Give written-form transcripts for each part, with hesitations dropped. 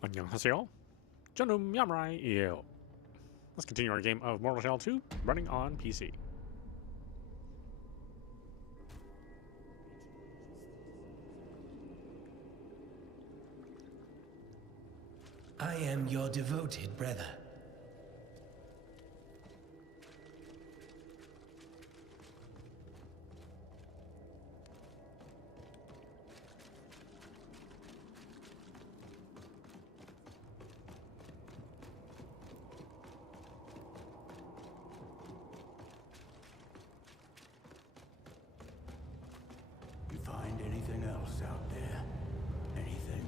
안녕하세요. 저는 meowmurai. Let's continue our game of Mortal Shell 2, running on PC. I am your devoted brother. You find anything else out there? Anything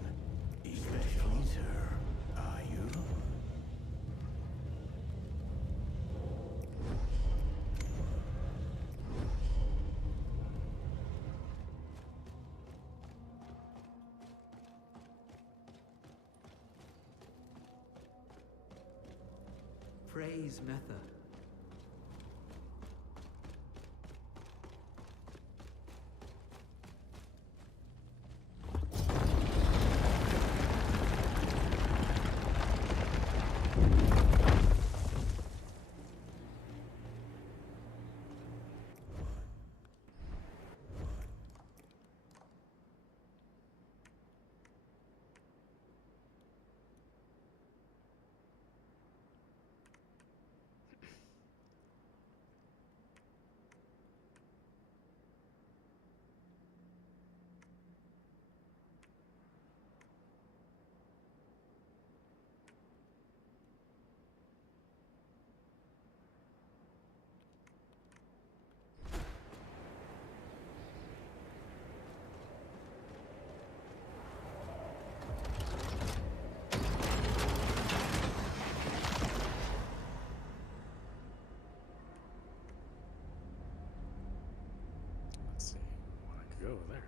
special, sir? Are you? Praise Metha. Let's see. I could go there.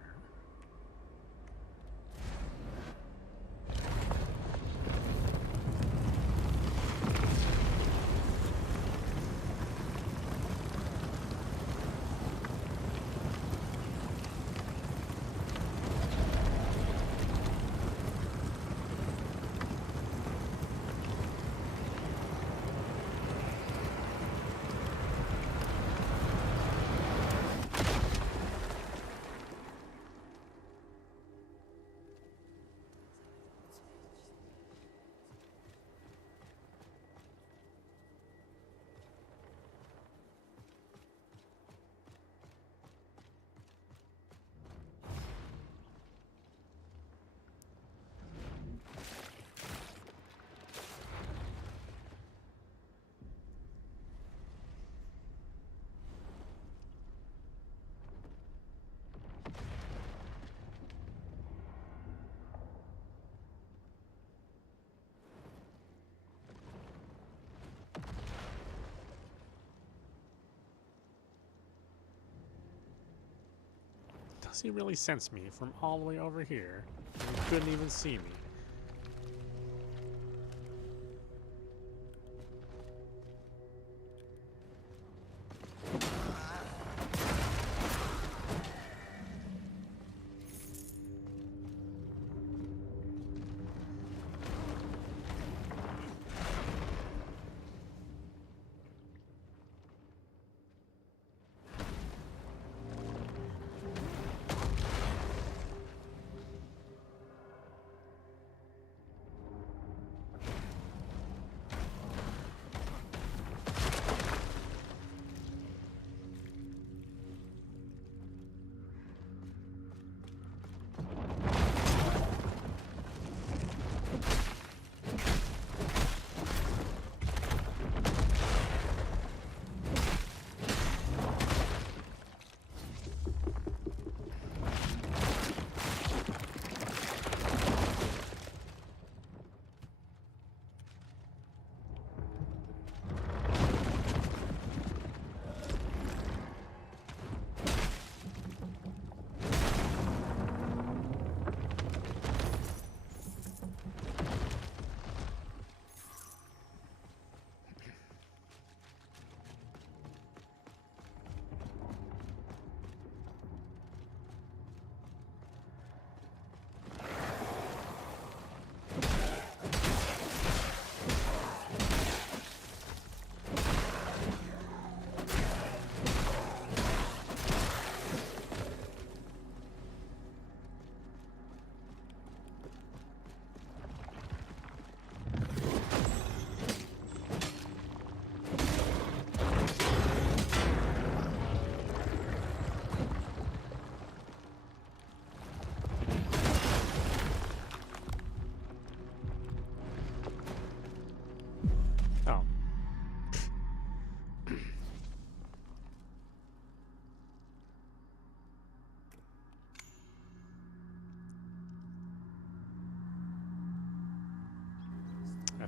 Does he really sense me from all the way over here? He couldn't even see me.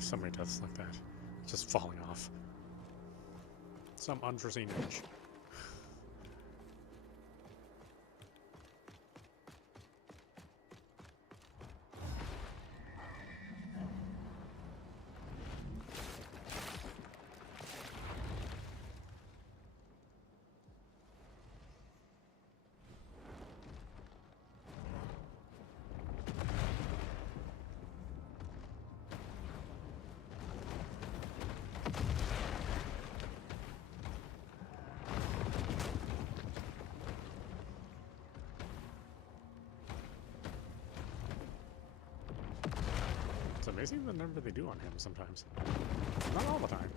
so many deaths like that. Just falling off. Some unforeseen edge. It's amazing the number they do on him sometimes. Not all the time.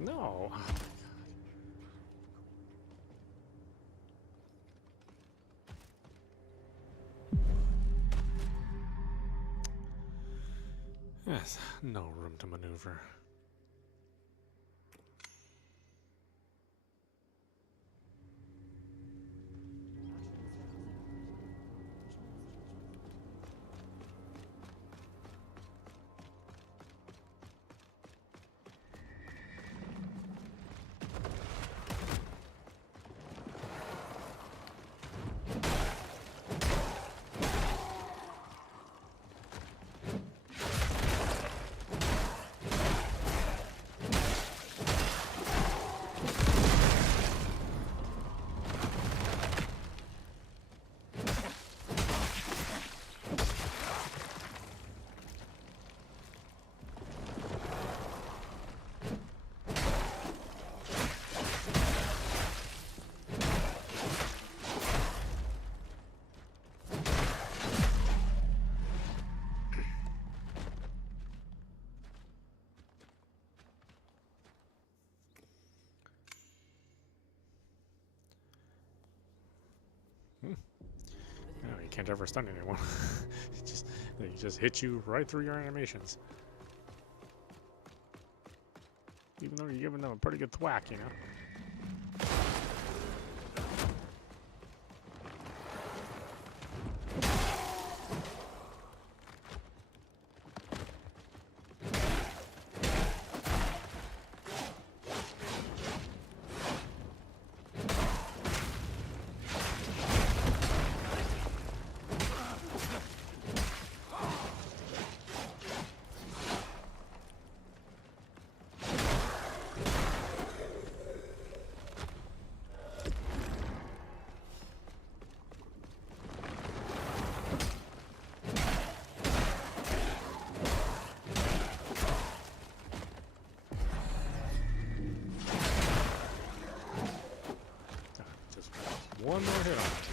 No. Yes, no room to maneuver. can't ever stun anyone. They just hit you right through your animations. Even though you're giving them a pretty good thwack, you know? One more hit on it.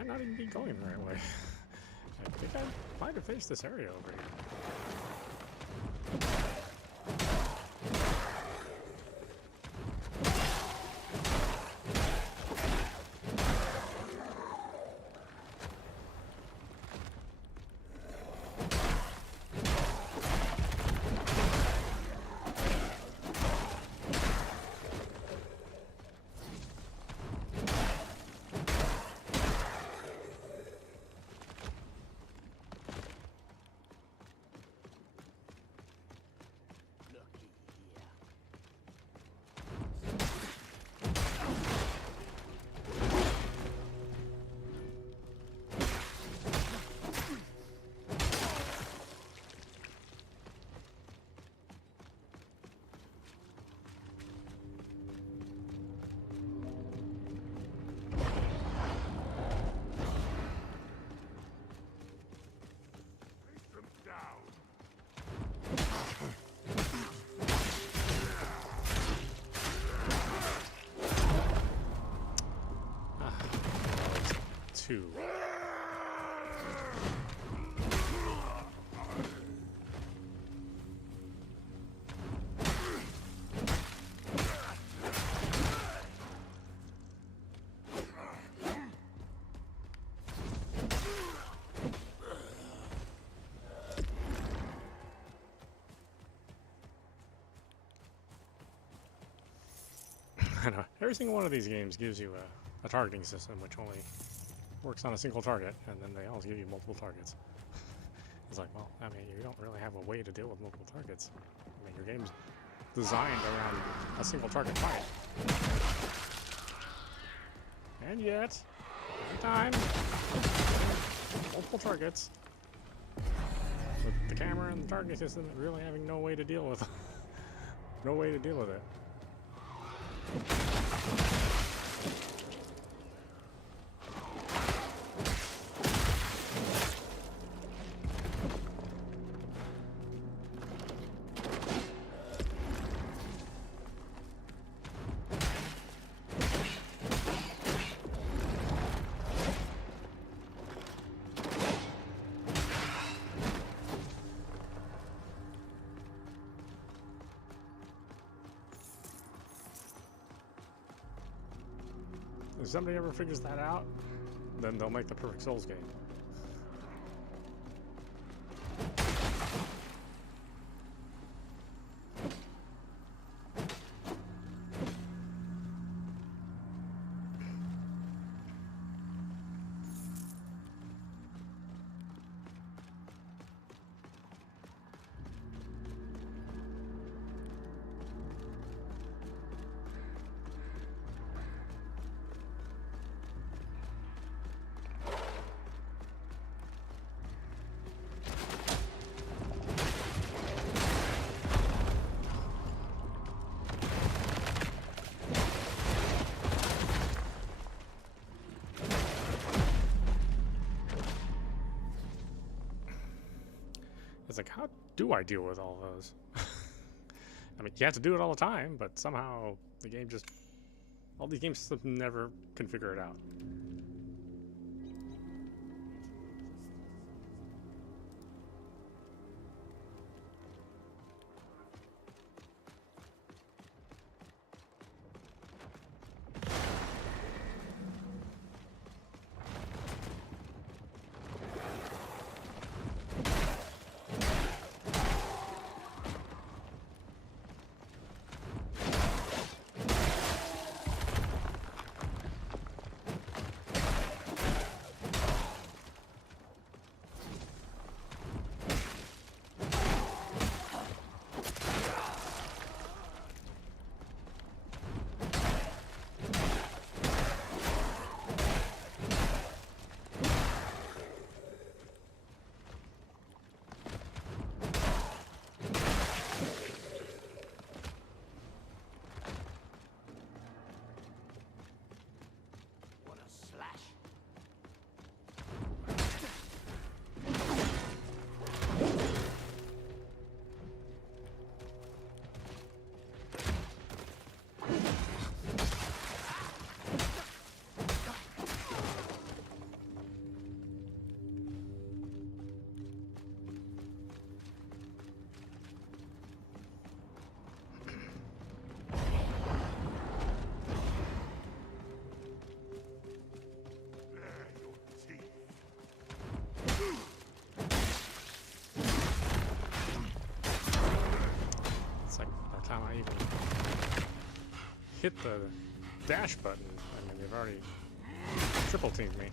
might not even be going the right way. I think I might have faced this area over here. Two. I know. Every single one of these games gives you a targeting system which only works on a single target, and then they always give you multiple targets. It's like, well, I mean, you don't really have a way to deal with multiple targets. I mean, your game's designed around a single target fight. And yet, every time, multiple targets, with the camera and the targeting system really having no way to deal with no way to deal with it. If somebody ever figures that out, then they'll make the perfect Souls game. It's like, how do I deal with all those? I mean, you have to do it all the time, but somehow the game just... all these games never can figure it out. hit the dash button, I mean, they've already triple teamed me.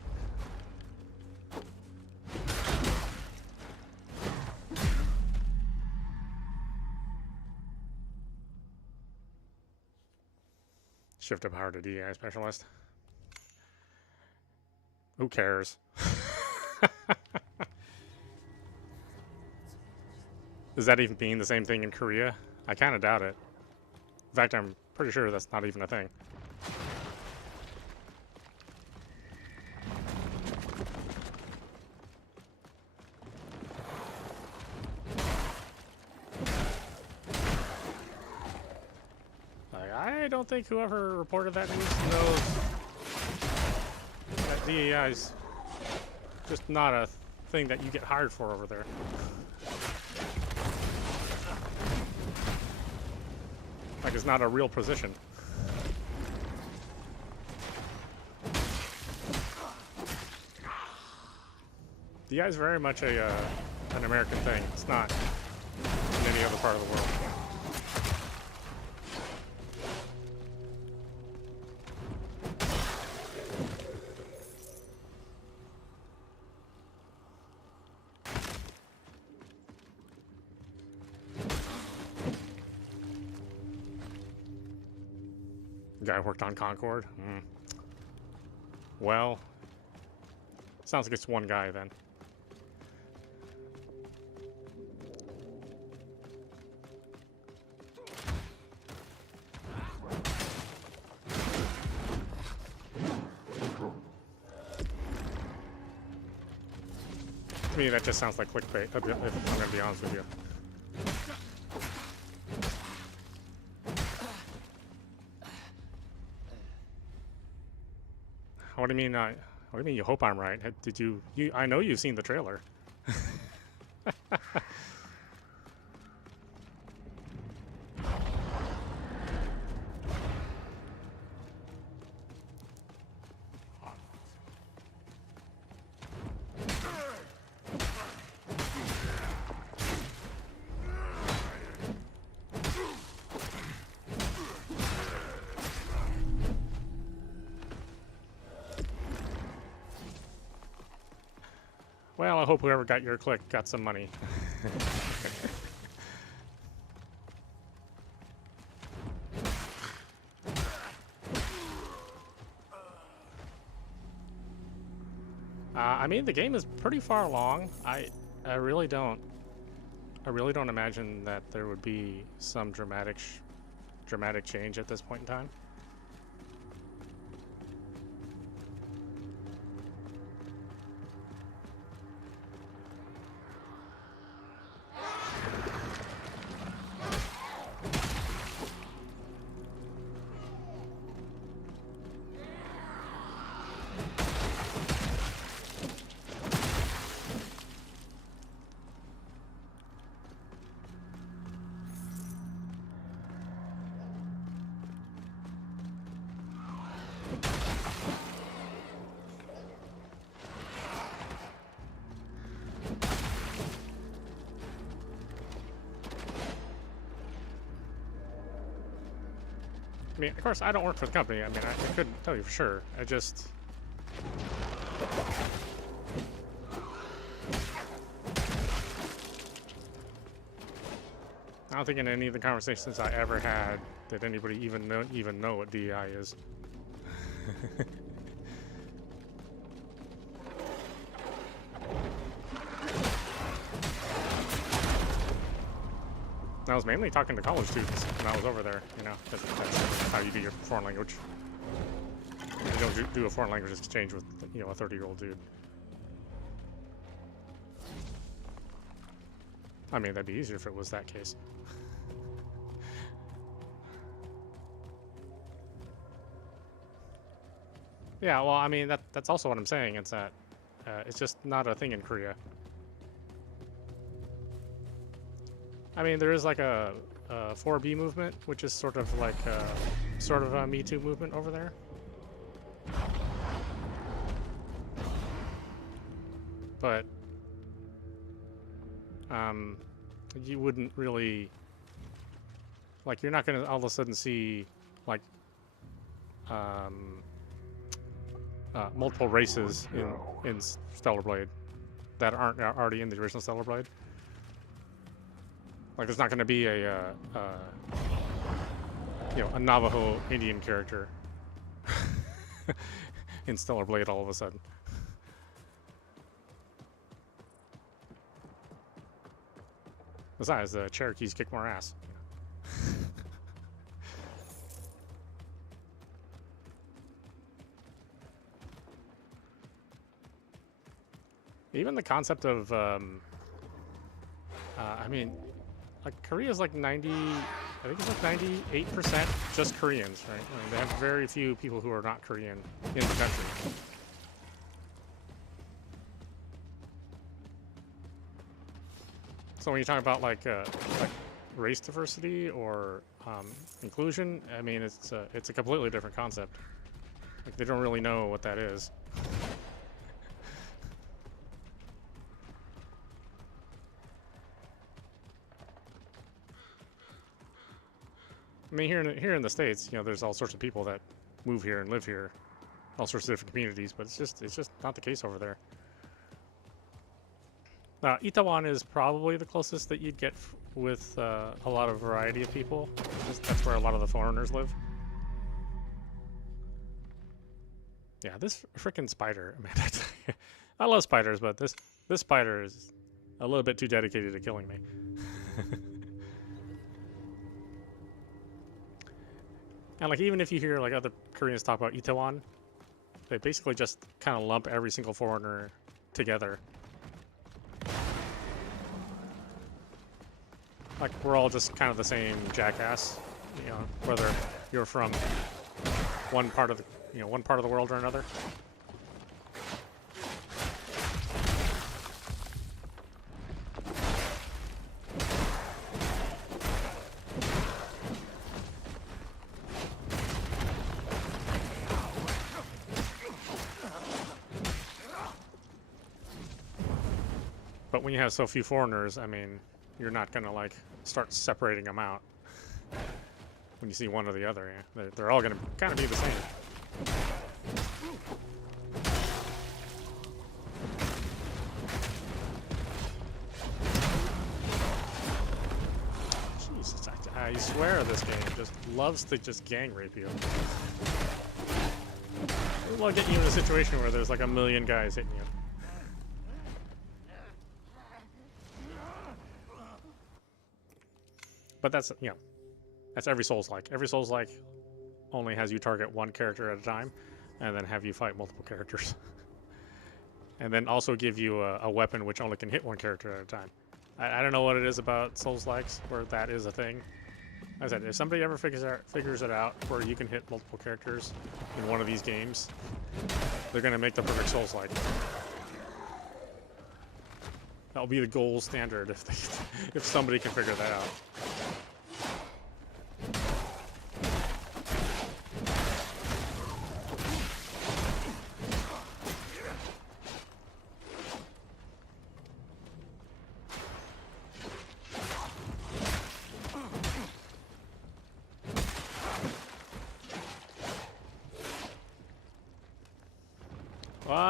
Shift up power to DI specialist. Who cares? Is that even being the same thing in Korea? I kind of doubt it. In fact, I'm pretty sure that's not even a thing. Like, I don't think whoever reported that news knows that DEI is just not a thing that you get hired for over there. Like, it's not a real position. DEI is very much a an American thing. It's not in any other part of the world. Guy worked on Concord. Well, sounds like it's one guy then. To me, that just sounds like clickbait, if I'm going to be honest with you. What do you mean? What do you mean? You hope I'm right? Did you? I know you've seen the trailer. Well, I hope whoever got your click got some money. I mean, the game is pretty far along. I really don't imagine that there would be some dramatic change at this point in time. I mean, of course, I don't work for the company. I mean, I couldn't tell you for sure. I just... I don't think in any of the conversations I ever had did anybody even know what DEI is. I was mainly talking to college students when I was over there, you know, because that's how you do your foreign language. You don't do a foreign language exchange with, you know, a 30-year-old dude. I mean, that'd be easier if it was that case. Yeah, well, I mean, that's also what I'm saying. It's that it's just not a thing in Korea. I mean, there is like a 4B movement, which is sort of like a Me Too movement over there. But you wouldn't really, like, you're not gonna all of a sudden see like multiple races in Stellar Blade that aren't already in the original Stellar Blade. Like, there's not going to be a Navajo Indian character in Stellar Blade all of a sudden. Besides, the Cherokees kick more ass. Even the concept of, I mean, like Korea's like 90, I think it's like 98% just Koreans, right? I mean, they have very few people who are not Korean in the country. So when you talk about like race diversity or inclusion, I mean, it's a completely different concept. Like, they don't really know what that is. I mean, here in the States, you know, there's all sorts of people that move here and live here, all sorts of different communities, but it's just not the case over there. Itaewon is probably the closest that you'd get with a lot of variety of people. That's where a lot of the foreigners live. Yeah, this freaking spider, man. I love spiders, but this spider is a little bit too dedicated to killing me. And like, even if you hear like other Koreans talk about Itaewon, they basically just kind of lump every single foreigner together. Like, we're all just kind of the same jackass, you know, whether you're from one part of the world or another. But when you have so few foreigners, I mean, you're not gonna like start separating them out when you see one or the other. Yeah? They're all gonna kind of be the same. Jesus, I swear this game just loves to just gang rape you. It will get you in a situation where there's like a million guys hitting you. But that's, you know, that's every Souls-like. Every Souls-like only has you target one character at a time, and then have you fight multiple characters. And then also give you a weapon which only can hit one character at a time. I don't know what it is about Souls-likes where that is a thing. Like I said, if somebody ever figures it out where you can hit multiple characters in one of these games, they're going to make the perfect Souls-like. That'll be the gold standard if somebody can figure that out.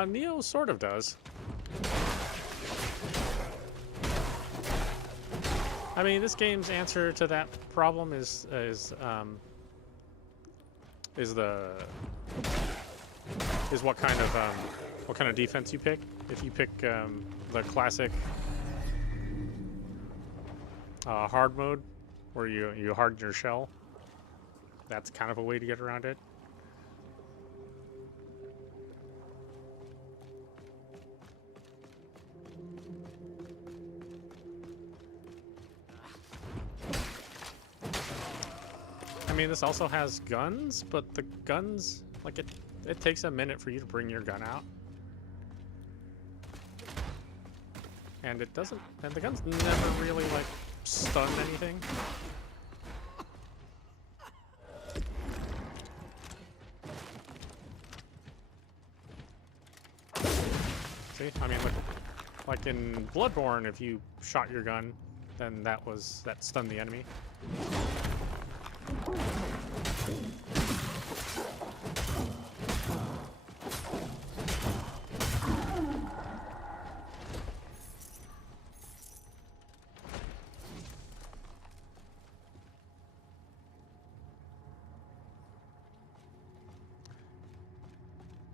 Neo sort of does. I mean, this game's answer to that problem is what kind of defense you pick. If you pick the classic hard mode, where you harden your shell, that's kind of a way to get around it. I mean, this also has guns, but the guns, like, it takes a minute for you to bring your gun out. And it doesn't, and the guns never really, like, stun anything. See, I mean, like in Bloodborne, if you shot your gun, then that stunned the enemy.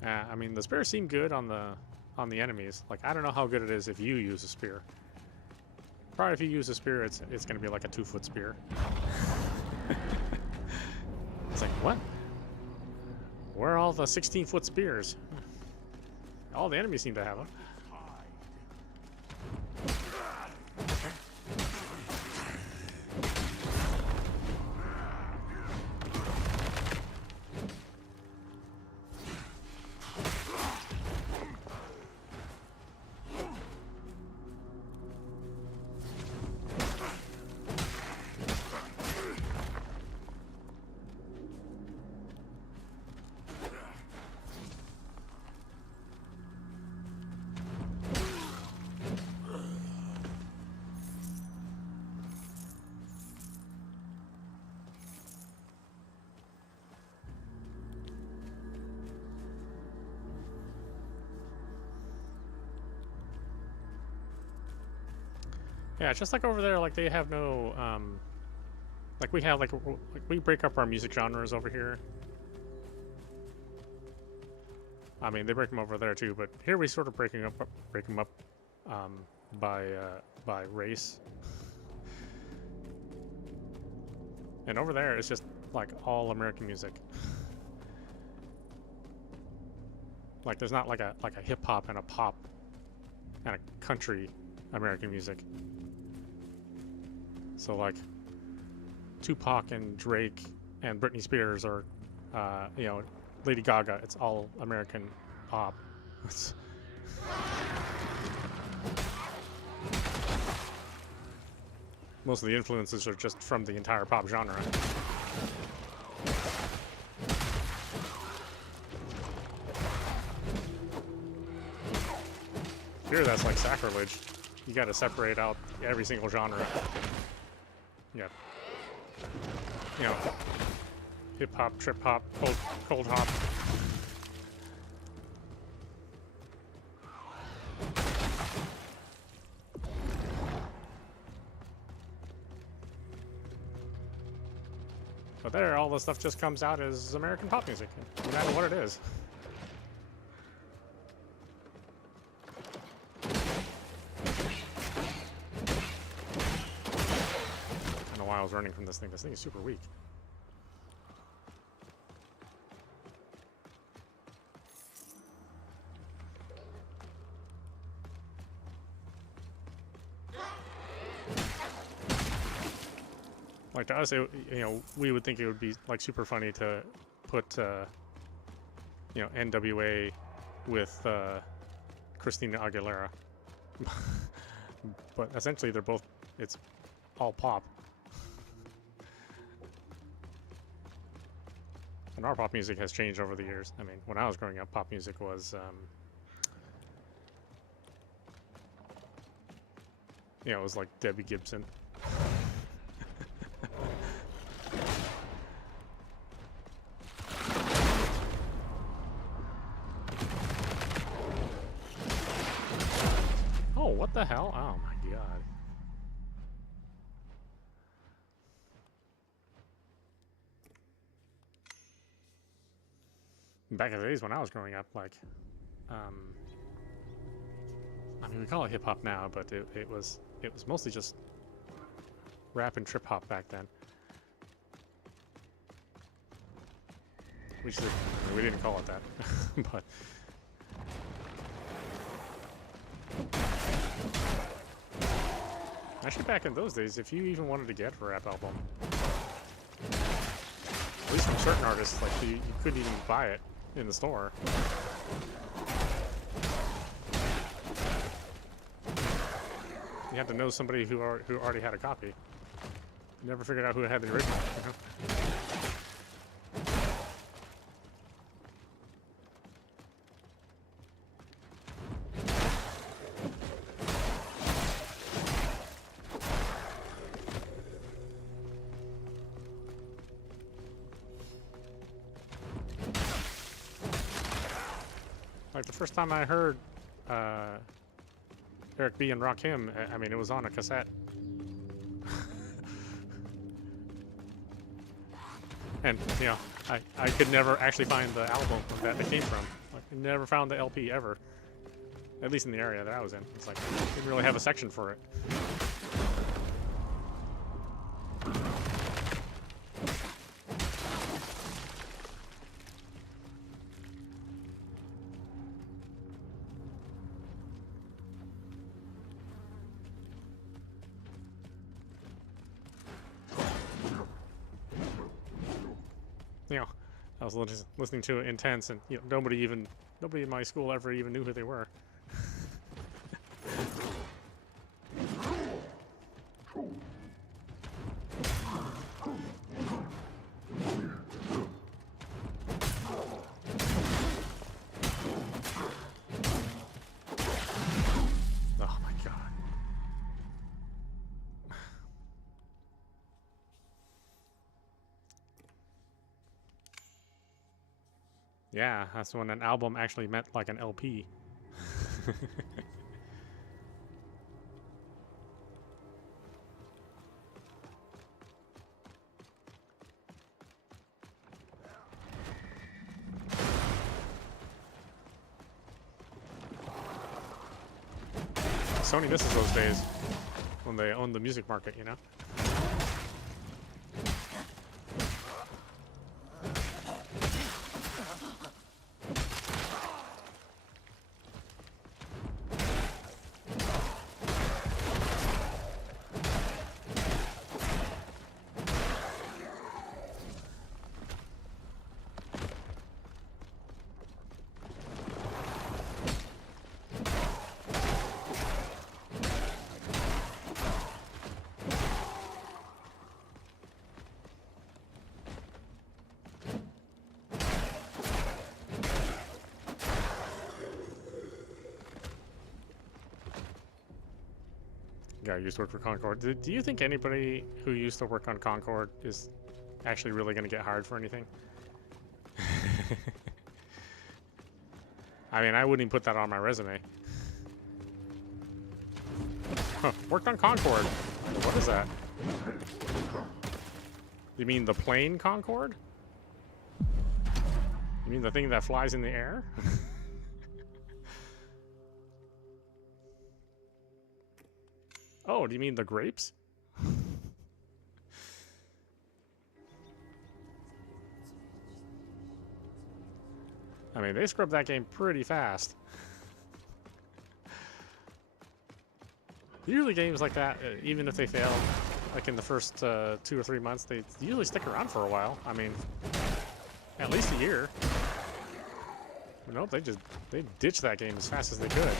I mean, the spears seem good on the enemies. Like, I don't know how good it is if you use a spear. Probably if you use a spear, it's going to be like a 2-foot spear. It's like, what? Where are all the 16-foot spears? All the enemies seem to have them. Yeah, just like over there, like they have no, like we have, like we break up our music genres over here. I mean, they break them over there too, but here we sort of break them up, by race. And over there, it's just like all American music. Like there's not like a hip hop and a pop and a country American music. So like Tupac and Drake and Britney Spears or you know, Lady Gaga, it's all American pop. Most of the influences are just from the entire pop genre. Here that's like sacrilege. You gotta separate out every single genre. Yeah. You know, hip hop, trip hop, cold hop. But there, all the stuff just comes out as American pop music, no matter what it is. I was running from this thing. This thing is super weak. Like to us, you know, we would think it would be like super funny to put, you know, NWA with Christina Aguilera, but essentially they're both. It's all pop. And our pop music has changed over the years. I mean, when I was growing up, pop music was, you know, it was like Debbie Gibson. Oh, what the hell? Oh my god. Back in the days when I was growing up, like, I mean, we call it hip hop now, but it was mostly just rap and trip hop back then. We didn't call it that, but actually back in those days, if you even wanted to get a rap album, at least from certain artists, like you couldn't even buy it in the store. You had to know somebody who already had a copy. You never figured out who had the original. You know? Like the first time I heard Eric B. and Rakim, I mean, it was on a cassette. And, you know, I could never actually find the album that it came from. Like, never found the LP ever. At least in the area that I was in. It's like, didn't really have a section for it. You know, I was listening to it intense, and you know, nobody in my school ever even knew who they were. Oh my god. Yeah, that's when an album actually meant like an LP. Sony misses those days when they owned the music market, you know? Guy used to work for Concord. Do you think anybody who used to work on Concord is actually really going to get hired for anything? I mean, I wouldn't even put that on my resume. Huh, worked on Concord. What is that? You mean the plane Concord? You mean the thing that flies in the air? Oh, do you mean the grapes? I mean, they scrubbed that game pretty fast. Usually games like that, even if they fail, like in the first 2 or 3 months, they usually stick around for a while. I mean, at least a year. But nope, they ditched that game as fast as they could.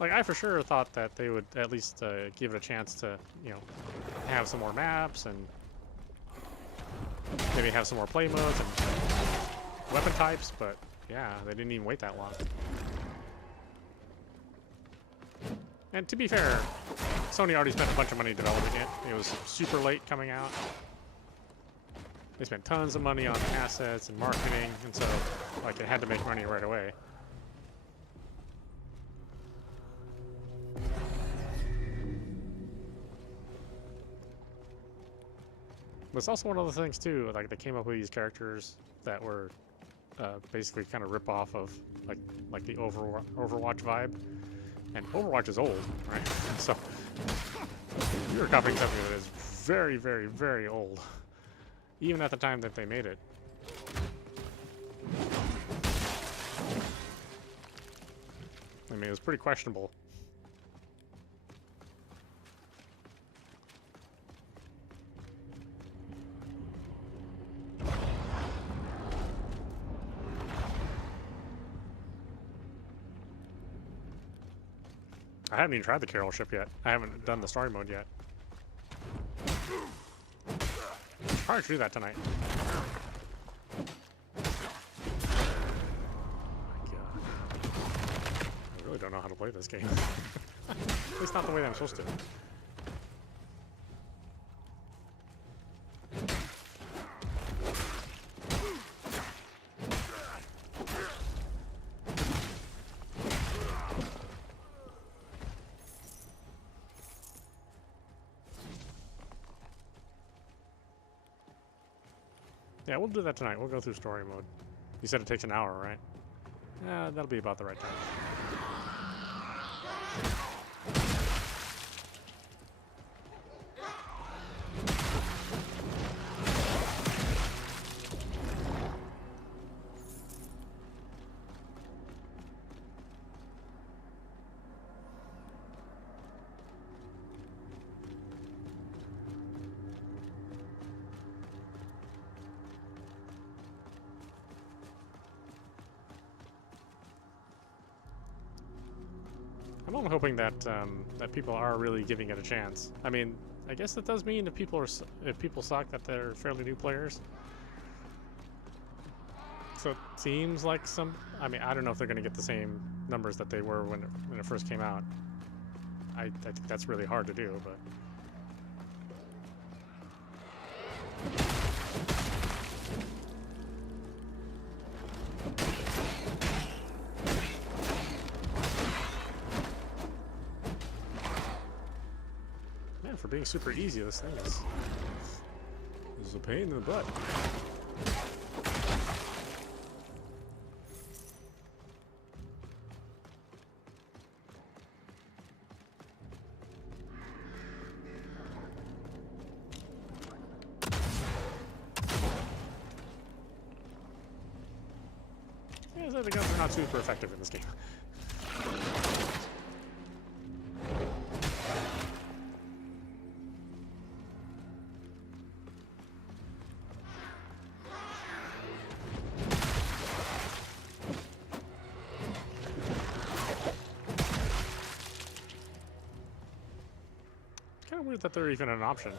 Like, I for sure thought that they would at least give it a chance to, you know, have some more maps and maybe have some more play modes and weapon types, but yeah, they didn't even wait that long. And to be fair, Sony already spent a bunch of money developing it. It was super late coming out. They spent tons of money on assets and marketing, and so, like, it had to make money right away. But it's also one of the things too, like they came up with these characters that were basically kind of rip off of like the Overwatch vibe, and Overwatch is old, right? So you're copying something that is very, very, very old, even at the time that they made it. I mean, it was pretty questionable. I haven't even tried the Carol ship yet. I haven't done the story mode yet. Probably should do that tonight. Oh my god. I really don't know how to play this game. At least not the way that I'm supposed to. Yeah, we'll do that tonight. We'll go through story mode. You said it takes an hour, right? Yeah, that'll be about the right time. I'm only hoping that that people are really giving it a chance. I mean, I guess that does mean if people suck, that they're fairly new players. So it seems like some. I mean, I don't know if they're going to get the same numbers that they were when it first came out. I think that's really hard to do, but. Man, for being super easy, this thing is a pain in the butt. Yeah, so the guns are not super effective in this game. Kind of weird that they're even an option.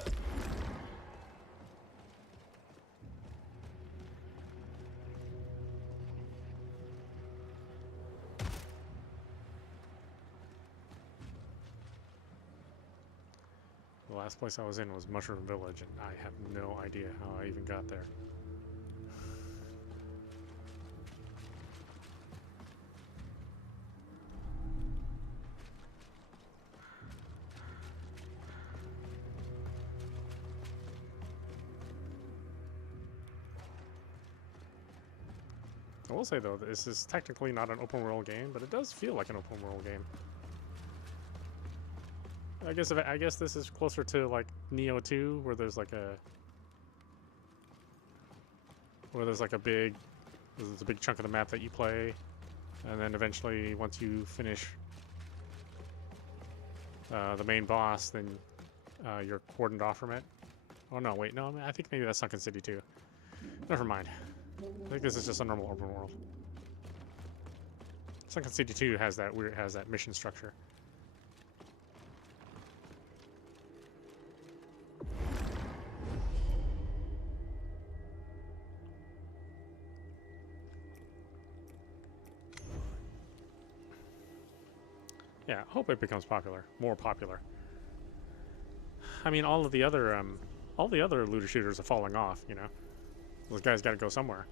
The last place I was in was Mushroom Village, and I have no idea how I even got there. I will say though, this is technically not an open world game, but it does feel like an open world game. I guess this is closer to like Neo 2, where there's like a there's a big chunk of the map that you play, and then eventually once you finish the main boss, then you're cordoned off from it. Oh no, wait, no, I think maybe that's Sunken City too. Never mind. I think this is just a normal open world. Sunken City 2 has that mission structure. Yeah, I hope it becomes popular, more popular. I mean, all the other looter shooters are falling off. You know, those guys got to go somewhere.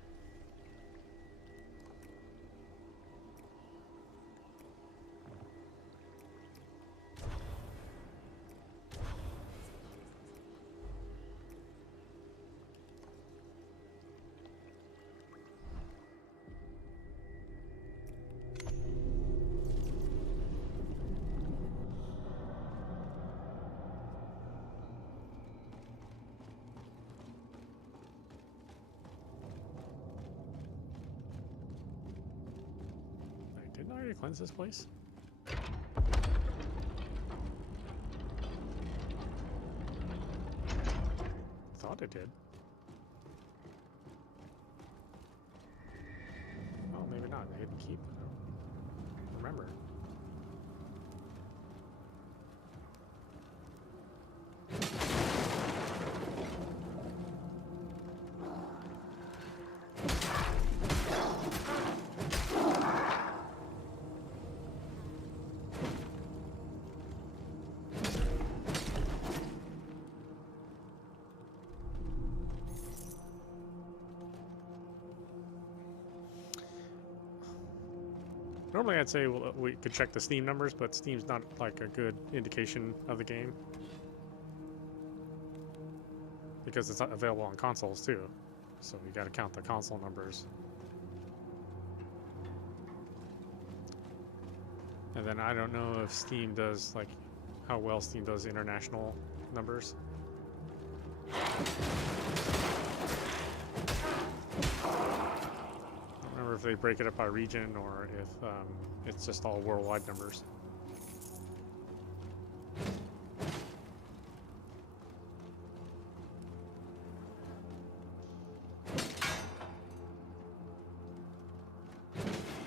Didn't I already cleanse this place? Thought it did. Oh, maybe not. The hidden keep? I don't remember. Normally I'd say we could check the Steam numbers, but Steam's not like a good indication of the game. Because it's not available on consoles too. So you got to count the console numbers. And then I don't know if Steam does, like, how well Steam does international numbers. I don't remember if they break it up by region or if it's just all worldwide numbers.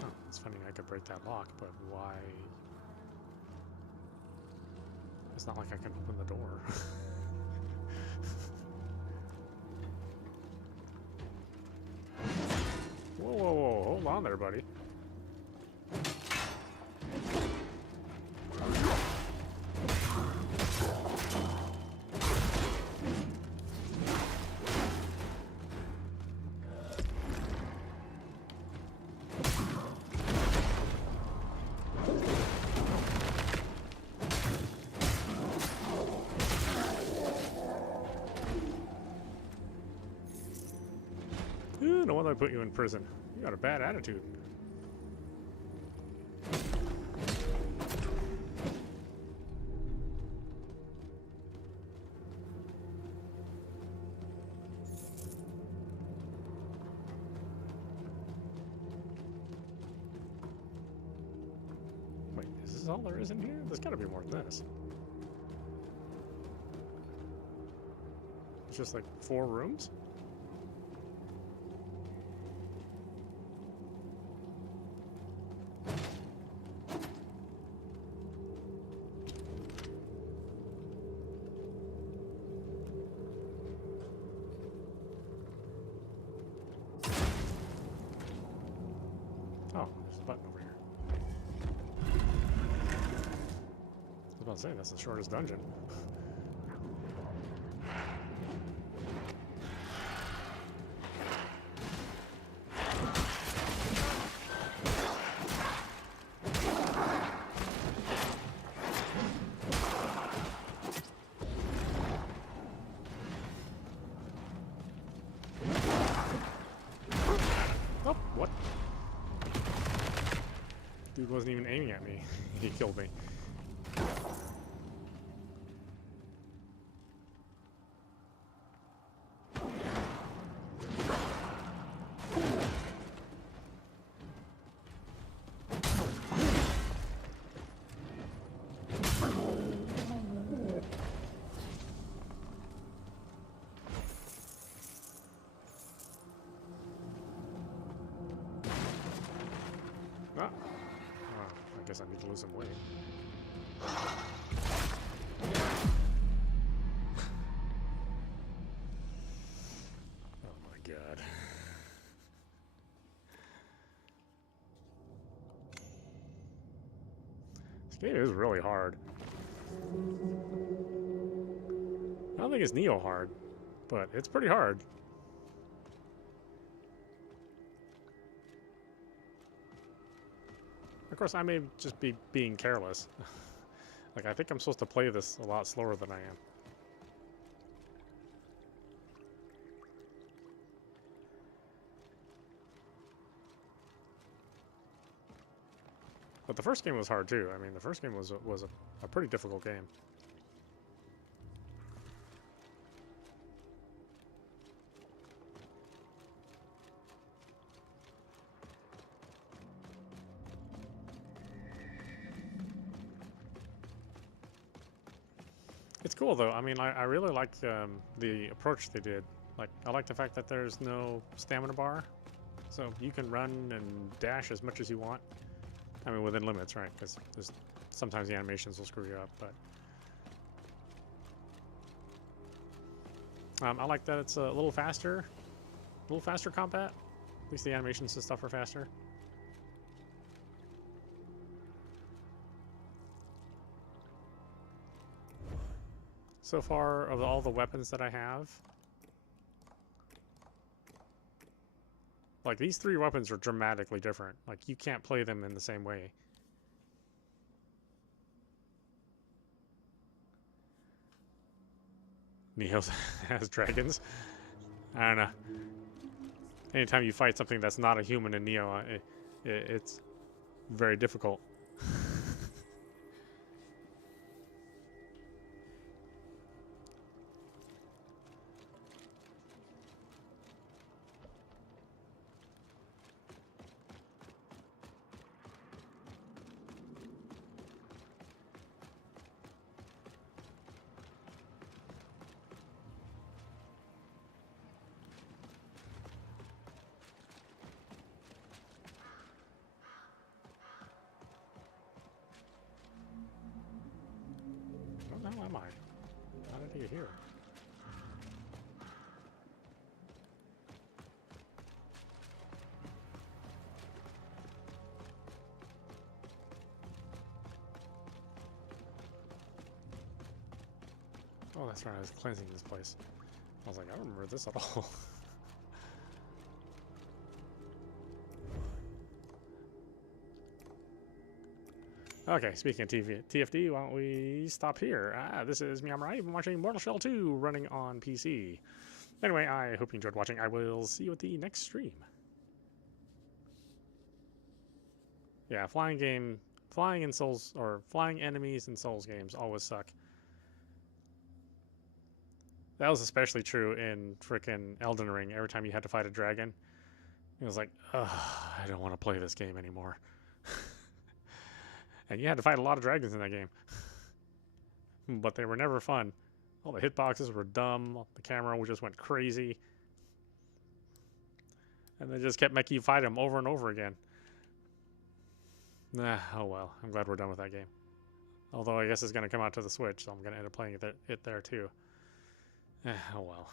Oh, it's funny, I could break that lock, but why? It's not like I can open the door. Whoa, whoa, whoa, hold on there, buddy. No wonder I put you in prison. You got a bad attitude. Wait, is this all there is in here? There's gotta be more than this. It's just like 4 rooms? Oh, there's a button over here. I was about to say, that's the shortest dungeon. Oh, what? Dude wasn't even aiming at me. He killed me. Ah. I guess I need to lose some weight. Oh my god. This game is really hard. I don't think it's Neo hard, but it's pretty hard. Of course, I may just be being careless. Like, I think I'm supposed to play this a lot slower than I am. But the first game was hard too. I mean, the first game was a pretty difficult game. It's cool though. I mean, I really like the approach they did. Like, I like the fact that there's no stamina bar, so you can run and dash as much as you want. I mean, within limits, right? Because sometimes the animations will screw you up, but I like that it's a little faster combat. At least the animations and stuff are faster. So far, of all the weapons that I have, like, these 3 weapons are dramatically different. Like, you can't play them in the same way. Neo has dragons. I don't know. anytime you fight something that's not a human in Neo, it's very difficult. Where the hell am I? How did I get here? Oh, that's right. I was cleansing this place. I was like, I don't remember this at all. Okay, speaking of TFD, why don't we stop here? This is meowmurai. I've been watching Mortal Shell 2 running on PC. Anyway, I hope you enjoyed watching. I will see you at the next stream. Yeah, flying in Souls, or flying enemies in Souls games always suck. That was especially true in frickin' Elden Ring. Every time you had to fight a dragon, it was like, ugh, I don't want to play this game anymore. And you had to fight a lot of dragons in that game. But they were never fun. All the hitboxes were dumb. The camera just went crazy. And they just kept making you fight them over and over again. Oh well. I'm glad we're done with that game. Although I guess it's going to come out to the Switch, so I'm going to end up playing it there too. Oh well.